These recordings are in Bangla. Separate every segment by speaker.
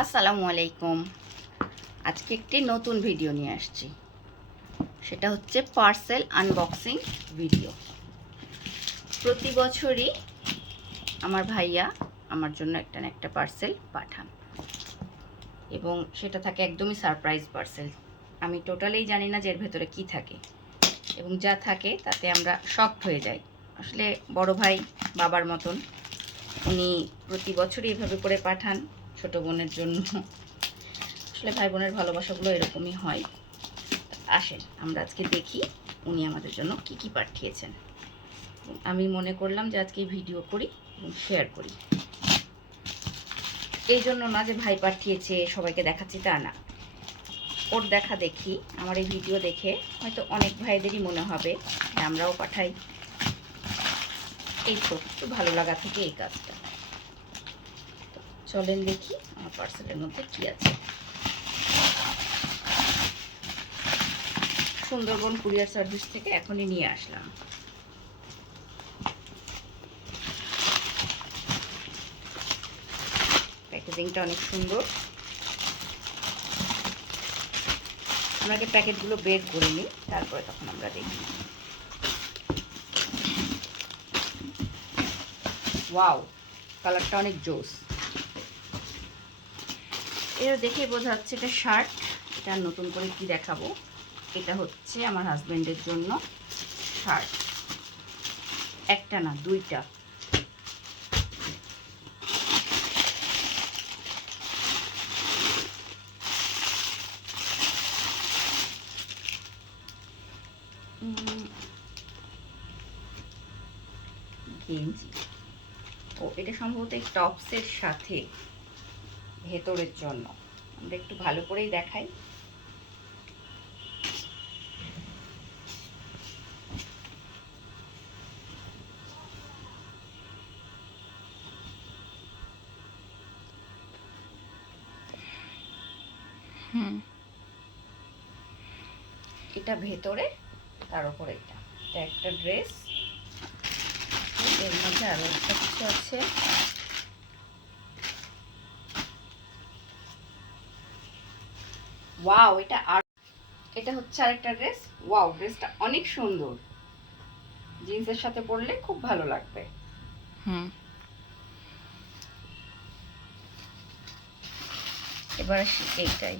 Speaker 1: আসসালামু আলাইকুম। আজকে একটি নতুন ভিডিও নিয়ে আসছি। সেটা হচ্ছে পার্সেল আনবক্সিং ভিডিও। প্রতি বছরই আমার ভাইয়া আমার জন্য একটা না একটা পার্সেল পাঠান। এবং সেটা থাকে একদমই সারপ্রাইজ পার্সেল। আমি টোটালেই জানি না যে এর ভেতরে কী থাকে। এবং যা থাকে তাতে আমরা শকড হয়ে যাই। আসলে বড় ভাই বাবার মতন, উনি প্রতি বছরই এভাবে করে পাঠান। ছোট বোনের জন্য। আসলে ভাই বোনের ভালোবাসাগুলো এরকমই হয়। আসেন আমরা আজকে দেখি উনি আমাদের জন্য কি কি পাঠিয়েছেন। আমি মনে করলাম যে আজকে ভিডিও করি এবং শেয়ার করি। এই জন্য না যে ভাই পাঠিয়েছে, সবাইকে দেখাচ্ছি তা না। ওর দেখা দেখি, আমার এই ভিডিও দেখে হয়তো অনেক ভাইদেরই মনে হবে আমরাও পাঠাই। এই তো, একটু ভালো লাগা থেকে এই কাজটা। চলেন দেখি, আমার পার্সেলের মধ্যে কি আছে। সুন্দরবন কুরিয়ার সার্ভিস থেকে এখনই নিয়ে আসলাম। প্যাকেজিংটা অনেক সুন্দর। আগে প্যাকেটগুলো বের করে নিই, তারপরে তখন আমরা দেখি। ওয়াও, কালারটা অনেক জোস। এটা দেখে বোঝা যাচ্ছে এটা শার্ট। এটা নতুন করে কি দেখাবো? এটা হচ্ছে আমার হাজব্যান্ডের জন্য শার্ট। একটা না, দুইটা। গেঞ্জি। ও, এটা সম্ভবত টপসের সাথে। ভেতরের জন্য। আমরা একটু ভালো করেই দেখাই।
Speaker 2: হুম।
Speaker 1: এটা ভেতরে তার উপরে এটা। এটা একটা ড্রেস। এর মধ্যে আরও একটা কিছু আছে। ওয়াও এটা আর এটা হচ্ছে আরেকটা ড্রেস ওয়াও ড্রেসটা অনেক সুন্দর। জিন্সের সাথে পরলে খুব ভালো লাগবে।
Speaker 2: হুম।
Speaker 1: এবার আসি এইটাই।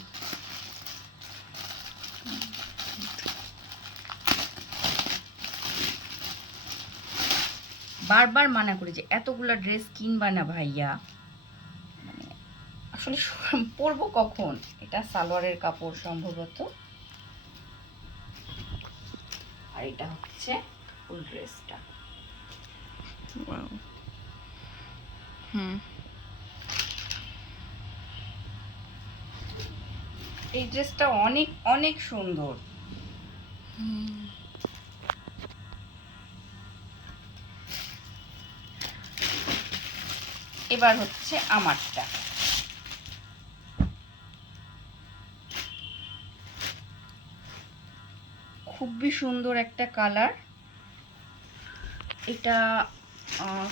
Speaker 1: বারবার মানা করি যে এতগুলা ড্রেস কিনবা না ভাইয়া। আসলে পরবো কখন? এটা সালোয়ারের কাপড় সম্ভবত। আর এটা হচ্ছে ফুল ড্রেসটা।
Speaker 2: হুম।
Speaker 1: এই ড্রেসটা অনেক অনেক সুন্দর। এবার হচ্ছে আমারটা। খুবই সুন্দর একটা কালার। এটা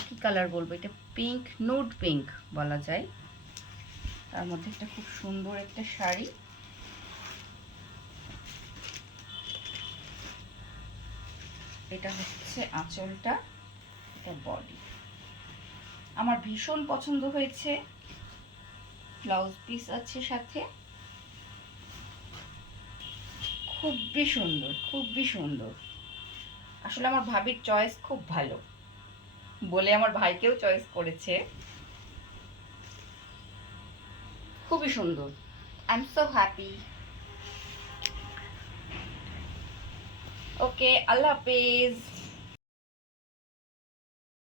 Speaker 1: কি কালার বলব? এটা পিঙ্ক নুড পিঙ্ক বলা যায়। তার মধ্যে একটা খুব সুন্দর একটা শাড়ি। এটা হচ্ছে আঁচলটা, এটা বডি আমার ভীষণ পছন্দ হয়েছে। ব্লাউজ পিস আছে সাথে। খুবই সুন্দর খুবই সুন্দর। আসলে আমার ভাবির চয়েস খুব ভালো। বলে আমার ভাইকেও চয়েস করেছে। খুবই সুন্দর। I am so happy okay আল্লাহ হাফেজ।